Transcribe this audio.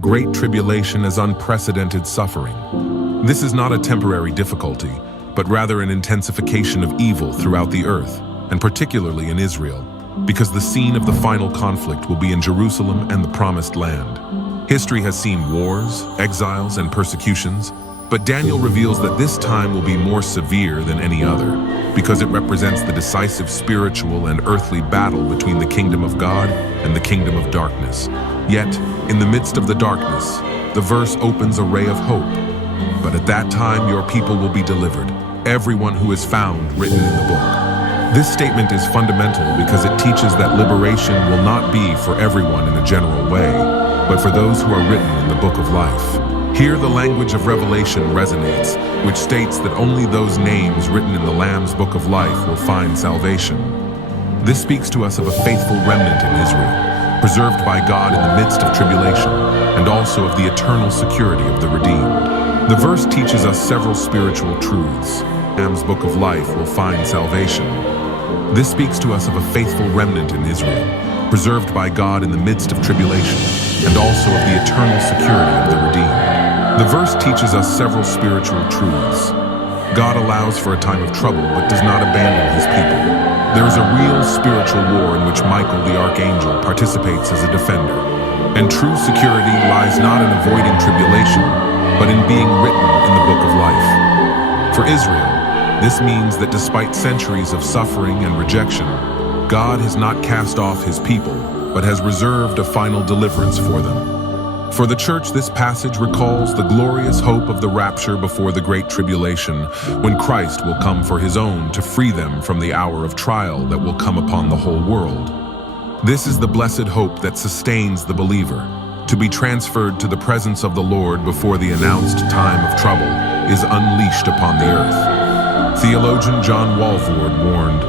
Great tribulation as unprecedented suffering. This is not a temporary difficulty, but rather an intensification of evil throughout the earth, and particularly in Israel, because the scene of the final conflict will be in Jerusalem and the Promised Land. History has seen wars, exiles, and persecutions, but Daniel reveals that this time will be more severe than any other, because it represents the decisive spiritual and earthly battle between the kingdom of God and the kingdom of darkness. Yet, in the midst of the darkness, the verse opens a ray of hope. But at that time your people will be delivered, everyone who is found written in the book. This statement is fundamental because it teaches that liberation will not be for everyone in a general way, but for those who are written in the book of life. Here the language of Revelation resonates, which states that only those names written in the Lamb's book of life will find salvation. This speaks to us of a faithful remnant in Israel, preserved by God in the midst of tribulation, and also of the eternal security of the redeemed. The verse teaches us several spiritual truths. Lamb's book of life will find salvation. This speaks to us of a faithful remnant in Israel, preserved by God in the midst of tribulation, and also of the eternal security of the redeemed. The verse teaches us several spiritual truths. God allows for a time of trouble, but does not abandon his people. There is a real spiritual war in which Michael the archangel participates as a defender. And true security lies not in avoiding tribulation, but in being written in the book of life. For Israel, this means that despite centuries of suffering and rejection, God has not cast off his people, but has reserved a final deliverance for them. For the church, this passage recalls the glorious hope of the rapture before the great tribulation, when Christ will come for his own to free them from the hour of trial that will come upon the whole world. This is the blessed hope that sustains the believer. To be transferred to the presence of the Lord before the announced time of trouble is unleashed upon the earth. Theologian John Walvoord warned,